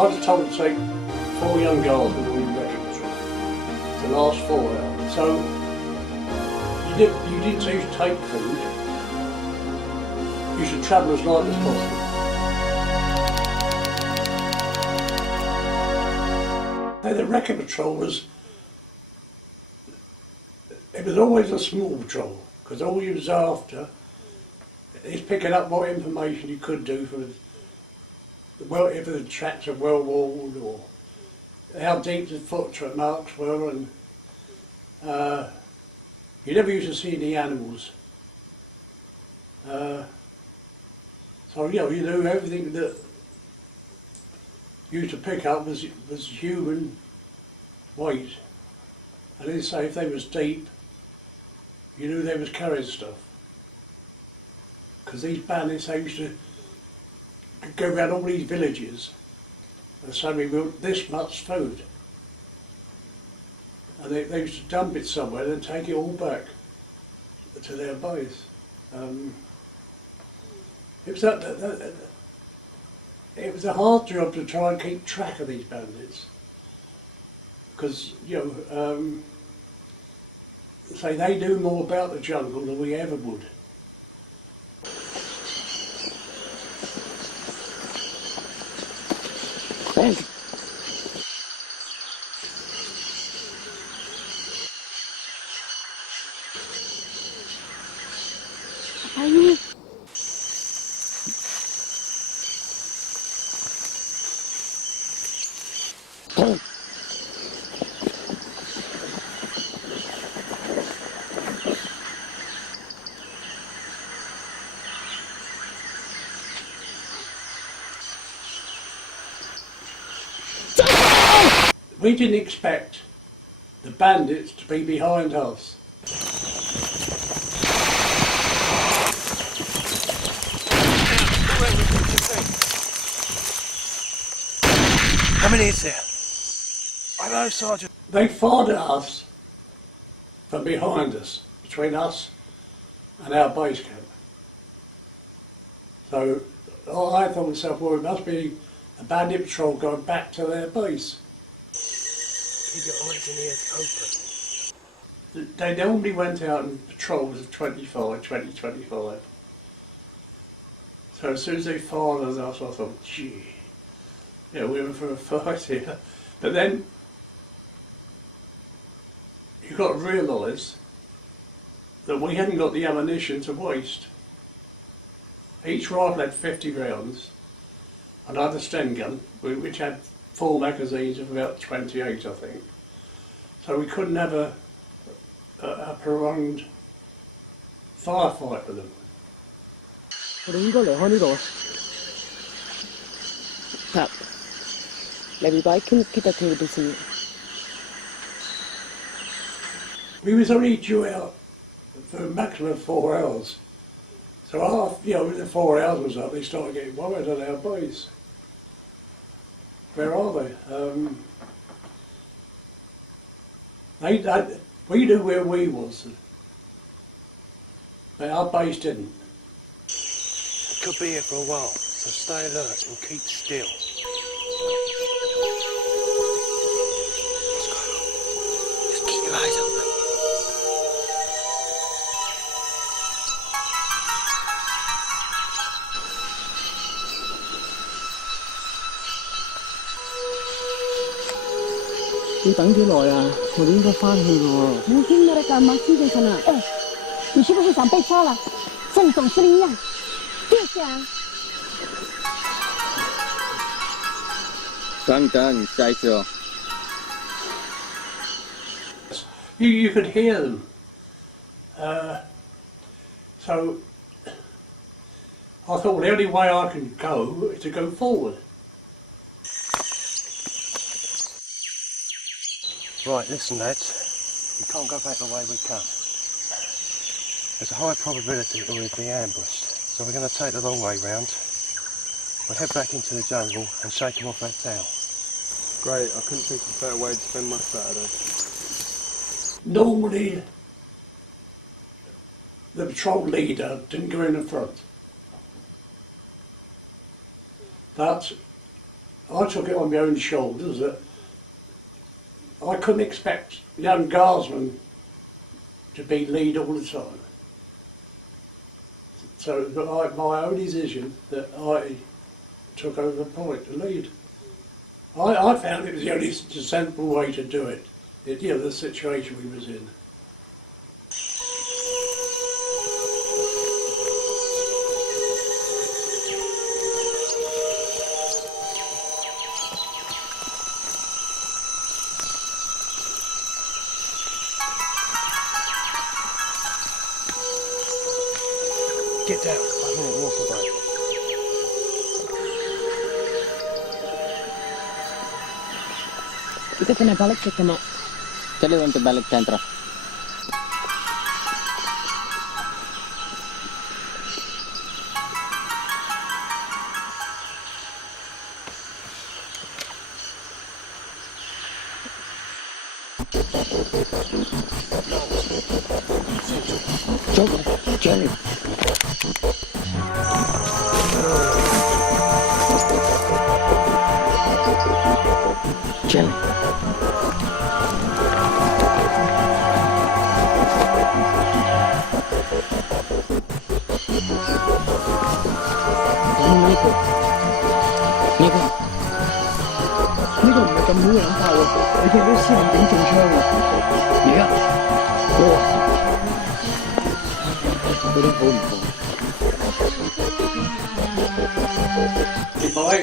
I was told to take 4 young guardsmen on the wrecking patrol. The last 4 hours. So you didn't say to take food. You should travel as light as possible. Now, the wrecking patrol was always a small patrol, because all you was after is picking up what information you could do for if the tracks are well walled, or how deep the foot marks were, and you never used to see any animals. So you knew everything that you used to pick up was human weight, and then say if they was deep, you knew they was carrying stuff. Because these bandits, they used to go around all these villages and say, we want this much food. And they used to dump it somewhere and then take it all back to their base. It was a hard job to try and keep track of these bandits. Because, say they knew more about the jungle than we ever would. We didn't expect the bandits to be behind us. How many is there? I know, Sergeant. They fired at us from behind us, between us and our base camp. So I thought to myself, well, it must be a bandit patrol going back to their base. Keep your eyes and ears open. They normally went out and patrolled at 20, 25. So as soon as they fired at us, I thought, gee, we're in for a fight here. But then you've got to realise that we hadn't got the ammunition to waste. Each rifle had 50 rounds, and I had a Sten gun, which had 4 magazines of about 28, I think. So we couldn't have a prolonged firefight with them. We was only due out for a maximum of 4 hours. So after, the 4 hours was up, they started getting worried on our base. Where are they? We knew where we was, but our base didn't. Could be here for a while, so stay alert and keep still. What's going on? Just keep your eyes open. Đi等幾耐啊？我哋應該返去咯喎。聽到你咁忙，先生啊，你是不是想被杀了？像你总司令一样，别想。等，下一次哦。You could hear them. So I thought the only way I can go is to go forward. Right, listen lads, we can't go back the way we come. There's a high probability that we'll be ambushed, so we're going to take the long way round. We'll head back into the jungle and shake them off that town. Great, I couldn't think of a better way to spend my Saturday. Normally the patrol leader didn't go in the front, but I took it on my own shoulders that I couldn't expect young guardsmen to be lead all the time. So my own decision that I took over the point to lead. I found it was the only sensible way to do it, the situation we was in. Get down, 5-minute water break. Kita kena balik ke Mak. Jadi untuk balik kantor. Jelly. Jelly. Ini kan macam mưa làm sao rồi? Để cho nó xiên đến trùng sơn rồi. Gì á? Tôi đang hôn một. In my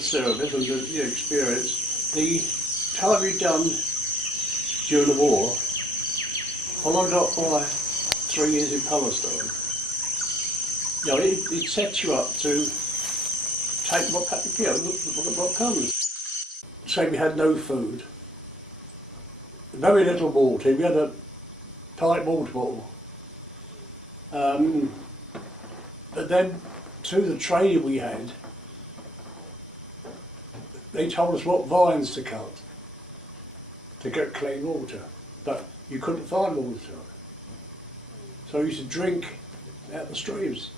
service and the experience, the time you've done during the war, followed up by 3 years in Palestine, it sets you up to take what comes. Say we had no food, very little water. We had a tight water bottle. But then through the training we had, they told us what vines to cut to get clean water, but you couldn't find water. So you used to drink out the streams.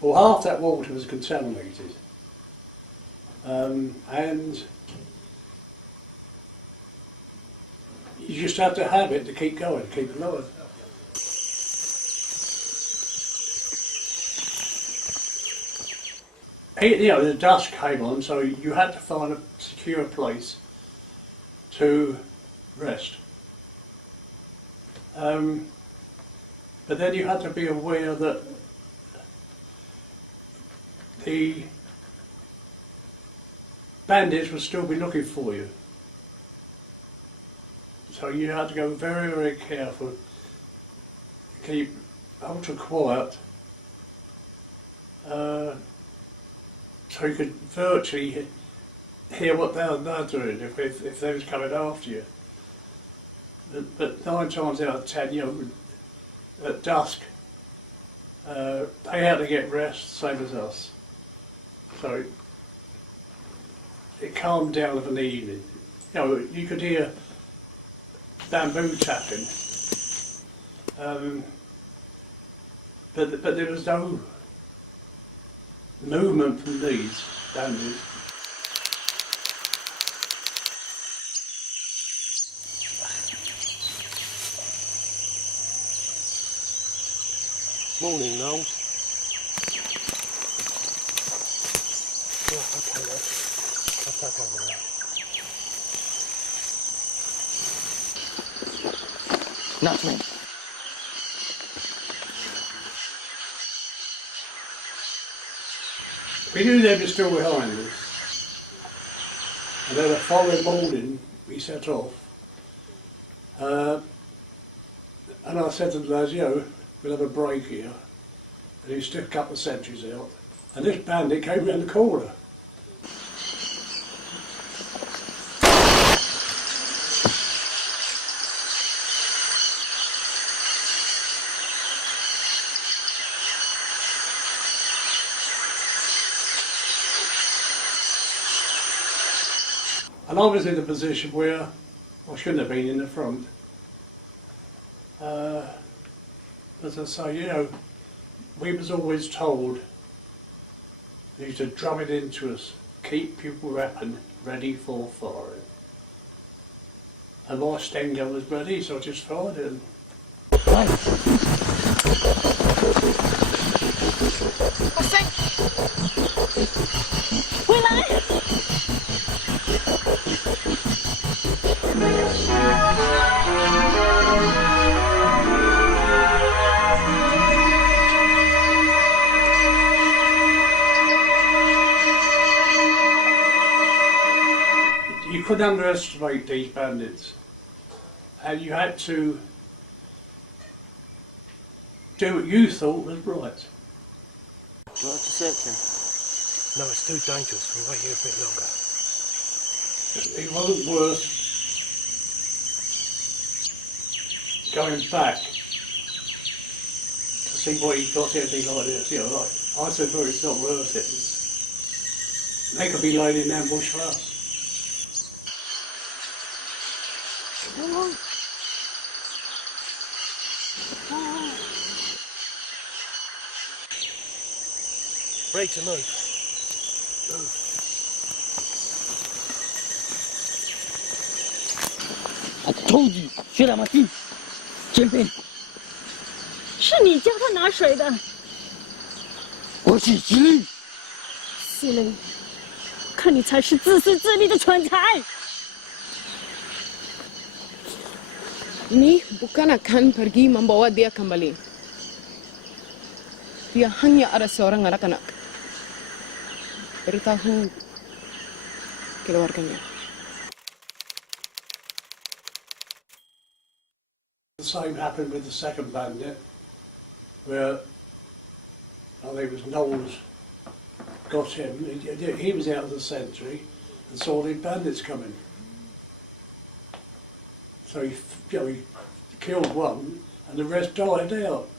Well, half that water was contaminated, and you just have to have it to keep going, to keep alive. The dusk came on, so you had to find a secure place to rest. But then you had to be aware that the bandits would still be looking for you. So you had to go very, very careful, keep ultra quiet, so you could virtually hear what they're doing if they was coming after you. But 9 times out of 10, at dusk, they had to get rest, same as us. So it calmed down of an evening. You could hear bamboo tapping, but there was no movement from these bandits. Morning, Knowles. Yeah, okay, mate. I'll take over now. Nothing. We knew they were still behind us, and then the following morning we set off, and I said to the lads, we'll have a break here, and he stuck a couple of sentries out, and this bandit came round the corner. And I was in a position where I shouldn't have been in the front. As I say, we was always told, they used to drum it into us, keep your weapon ready for firing. And my Sten gun was ready, so I just fired it. You couldn't underestimate these bandits, and you had to do what you thought was right. Do you want to search him? No, it's too dangerous. We'll wait here a bit longer. It wasn't worth going back to see what he got, anything like this. You know, like I said, well, it's not worth it. They could be laid in ambush for us. Ready to move. Move. I told you, 学长马丁，前边，是你教他拿水的，我是司令。司令，看你才是自私自利的蠢材。Ni bukan akan pergi membawa dia kembali. Dia hanya ada seorang anak-anak. Beritahu keluarganya. The same happened with the second bandit, where I think it was Knowles got him. He was out of the sentry and saw the bandits coming. So he killed one and the rest died out.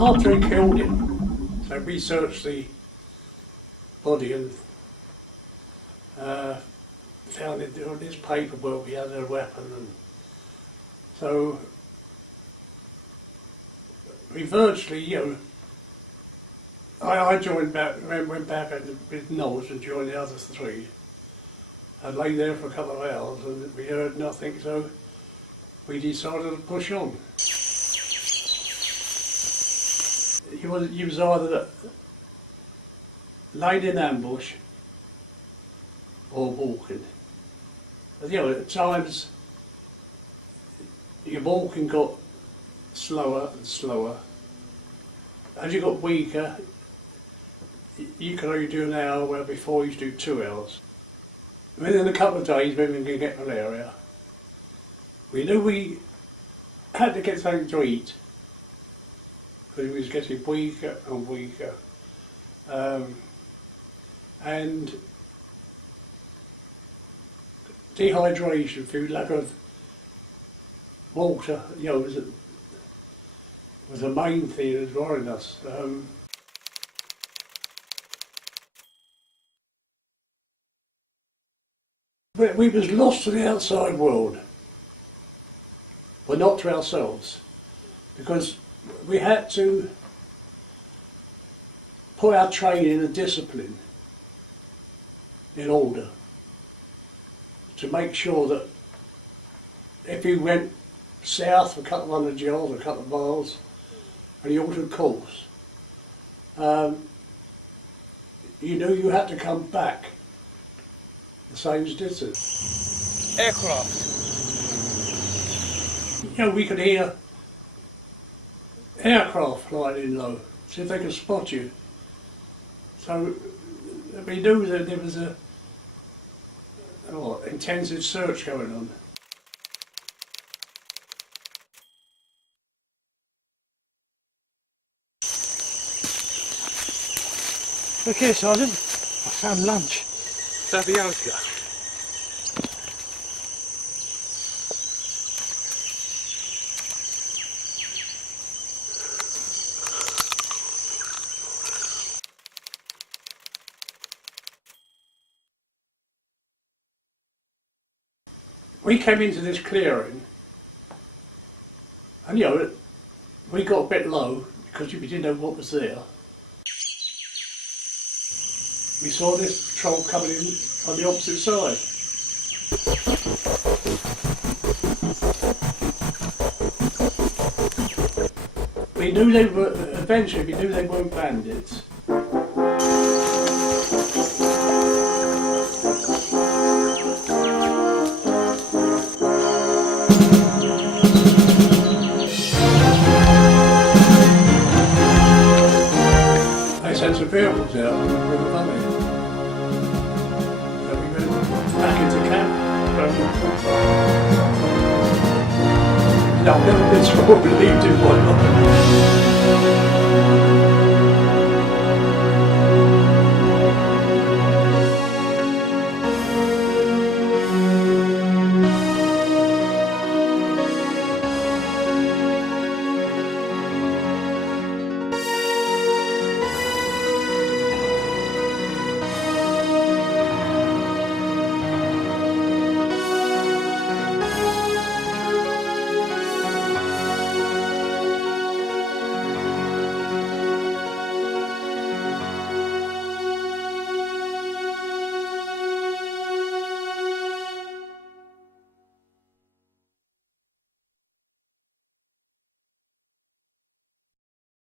After he killed him, so we searched the body and found it on his paperwork he had a weapon, and so we virtually, I joined back, went back with Knowles and joined the other three. I lay there for a couple of hours and we heard nothing, so we decided to push on. He was either laid in ambush or walking. But, at times your walking got slower and slower. As you got weaker, you could only do an hour where before you used to do 2 hours. Within a couple of days, when we could get malaria, we knew we had to get something to eat because we was getting weaker and weaker. And dehydration through lack of water, was the main thing that was worrying us. We was lost to the outside world, but not to ourselves, because we had to put our training and discipline in order to make sure that if you went south for a couple of 100 yards, a couple of miles, and you altered course, you knew you had to come back the same distance. Aircraft. We could hear aircraft flying in low, see if they could spot you. So we knew that there was a intensive search going on. Look here, Sergeant. I found lunch. Tapioca. we came into this clearing, and we got a bit low because we didn't know what was there. We saw this patrol coming in on the opposite side. We knew they were, eventually we knew they weren't bandits. They sent some vehicles out with the money. So we went back into camp. I've never been so relieved in my life.